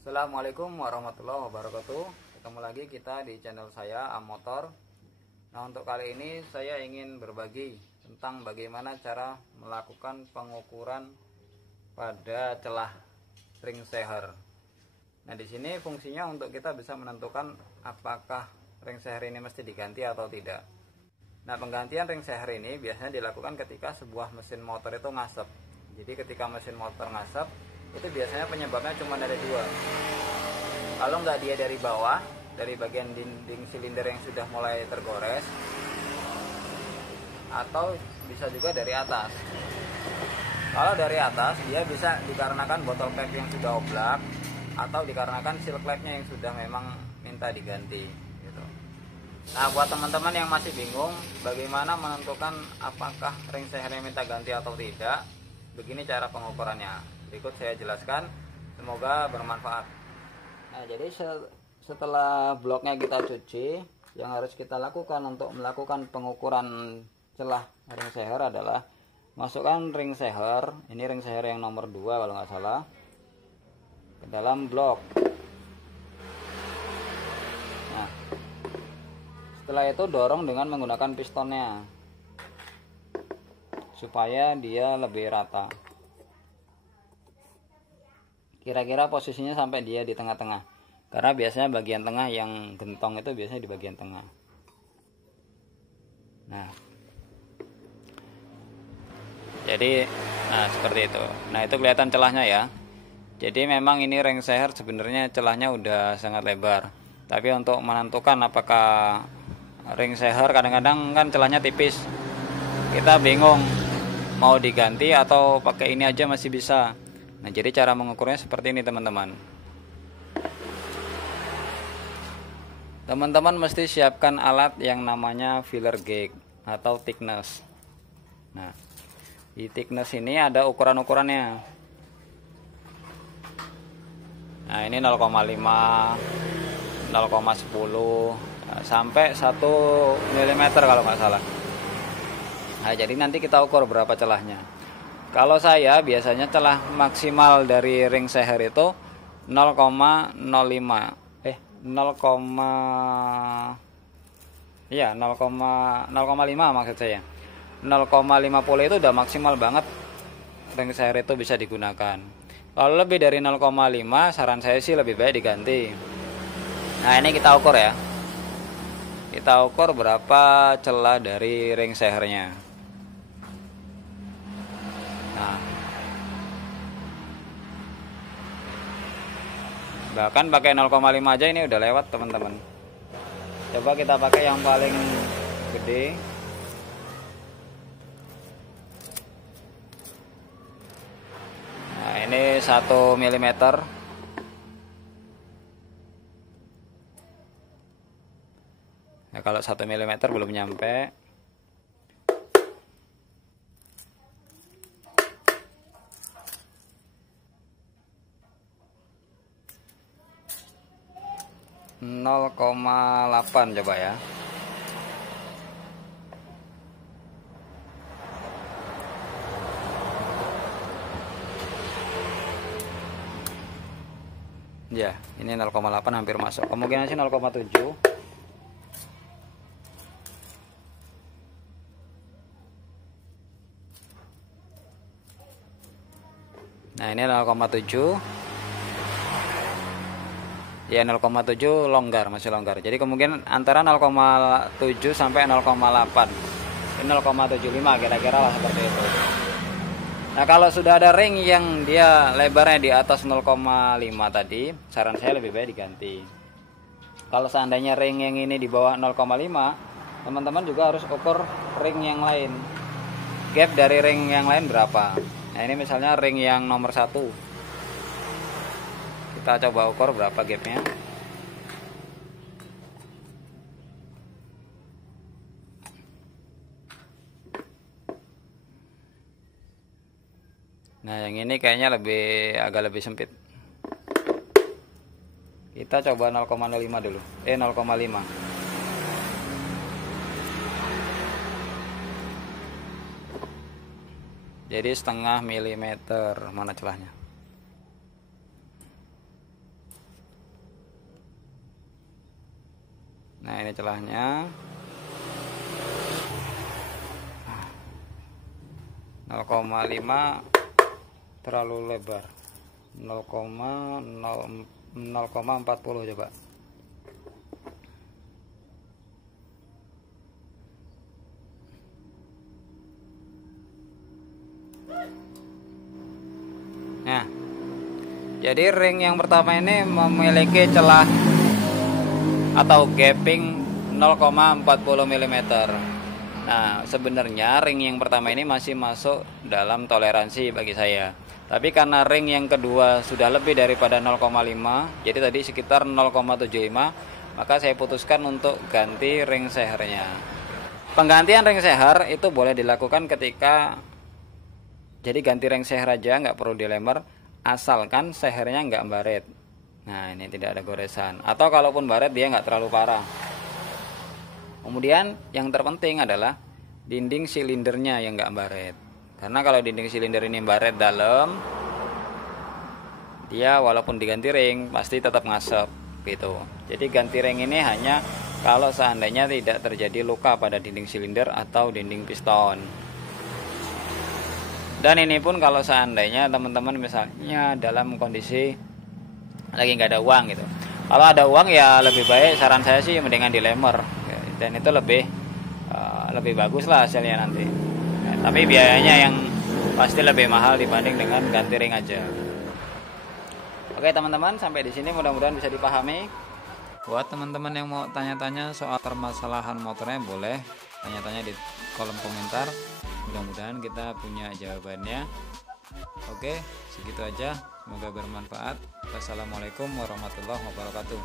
Assalamualaikum warahmatullahi wabarakatuh. Ketemu lagi kita di channel saya Amotor. Nah, untuk kali ini saya ingin berbagi tentang bagaimana cara melakukan pengukuran pada celah ring seher. Nah, di sini fungsinya untuk kita bisa menentukan apakah ring seher ini mesti diganti atau tidak. Nah, penggantian ring seher ini biasanya dilakukan ketika sebuah mesin motor itu ngasep. Jadi ketika mesin motor ngasep, itu biasanya penyebabnya cuma ada dua. Kalau nggak dia dari bawah, dari bagian dinding silinder yang sudah mulai tergores, atau bisa juga dari atas. Kalau dari atas, dia bisa dikarenakan botol cap yang sudah oblak, atau dikarenakan seal clapnya yang sudah memang minta diganti gitu. Nah, buat teman-teman yang masih bingung bagaimana menentukan apakah ring sehernya minta ganti atau tidak, begini cara pengukurannya. Berikut saya jelaskan, semoga bermanfaat. Nah, jadi setelah bloknya kita cuci, yang harus kita lakukan untuk melakukan pengukuran celah ring seher adalah masukkan ring seher, ini ring seher yang nomor 2 kalau nggak salah, ke dalam blok. Nah, setelah itu dorong dengan menggunakan pistonnya supaya dia lebih rata. Kira-kira posisinya sampai dia di tengah-tengah, karena biasanya bagian tengah yang gentong itu biasanya di bagian tengah. Nah, jadi seperti itu. Nah, itu kelihatan celahnya ya. Jadi memang ini ring seher sebenarnya celahnya udah sangat lebar, tapi untuk menentukan apakah ring seher kadang-kadang kan celahnya tipis, kita bingung mau diganti atau pakai ini aja masih bisa. Nah, jadi cara mengukurnya seperti ini teman-teman. Teman-teman mesti siapkan alat yang namanya filler gauge atau thickness. Nah, di thickness ini ada ukuran-ukurannya. Nah, ini 0,5, 0,10 sampai 1 mm kalau nggak salah. Nah, jadi nanti kita ukur berapa celahnya. Kalau saya biasanya celah maksimal dari ring seher itu 0,05 0,5 maksud saya. 0,50 itu udah maksimal banget ring seher itu bisa digunakan. Kalau lebih dari 0,5 saran saya sih lebih baik diganti. Nah, ini kita ukur ya. Kita ukur berapa celah dari ring sehernya. Nah, bahkan pakai 0,5 aja ini udah lewat teman-teman. Coba kita pakai yang paling gede. Nah, ini 1 mm. Nah, kalau 1 mm belum nyampe. Nol koma 8 coba ya. Ya, ini 0,8 hampir masuk. Kemungkinan sih 0,7. Nah, ini 0,7. Ya, 0,7 longgar, masih longgar. Jadi kemungkinan antara 0,7 sampai 0,8. Ini 0,75 kira-kira lah seperti itu. Nah, kalau sudah ada ring yang dia lebarnya di atas 0,5 tadi, saran saya lebih baik diganti. Kalau seandainya ring yang ini di bawah 0,5, teman-teman juga harus ukur ring yang lain. Gap dari ring yang lain berapa? Nah, ini misalnya ring yang nomor 1. Kita coba ukur berapa gapnya. Nah, yang ini kayaknya agak lebih sempit. Kita coba 0,05 dulu. 0,5. Jadi setengah milimeter. Mana celahnya? Nah, ini celahnya. 0,5 terlalu lebar. 0,40 coba. Nah, jadi ring yang pertama ini memiliki celah atau gapping 0,40 mm. Nah, sebenarnya ring yang pertama ini masih masuk dalam toleransi bagi saya. Tapi karena ring yang kedua sudah lebih daripada 0,5, jadi tadi sekitar 0,75, maka saya putuskan untuk ganti ring sehernya. Penggantian ring seher itu boleh dilakukan ketika, jadi ganti ring seher aja, nggak perlu dilemer, asalkan sehernya nggak baret. Nah, ini tidak ada goresan. Atau kalaupun baret dia nggak terlalu parah. Kemudian yang terpenting adalah dinding silindernya yang nggak baret. Karena kalau dinding silinder ini baret dalam, dia walaupun diganti ring pasti tetap ngasep gitu. Jadi ganti ring ini hanya kalau seandainya tidak terjadi luka pada dinding silinder atau dinding piston. Dan ini pun kalau seandainya teman-teman misalnya dalam kondisi lagi nggak ada uang gitu. Kalau ada uang ya lebih baik, saran saya sih mendingan dilemer, dan itu lebih bagus lah hasilnya nanti. Tapi biayanya yang pasti lebih mahal dibanding dengan ganti ring aja. Oke teman-teman, sampai di sini mudah-mudahan bisa dipahami. Buat teman-teman yang mau tanya-tanya soal permasalahan motornya, boleh tanya-tanya di kolom komentar. Mudah-mudahan kita punya jawabannya. Oke, segitu aja. Semoga bermanfaat. Wassalamualaikum warahmatullahi wabarakatuh.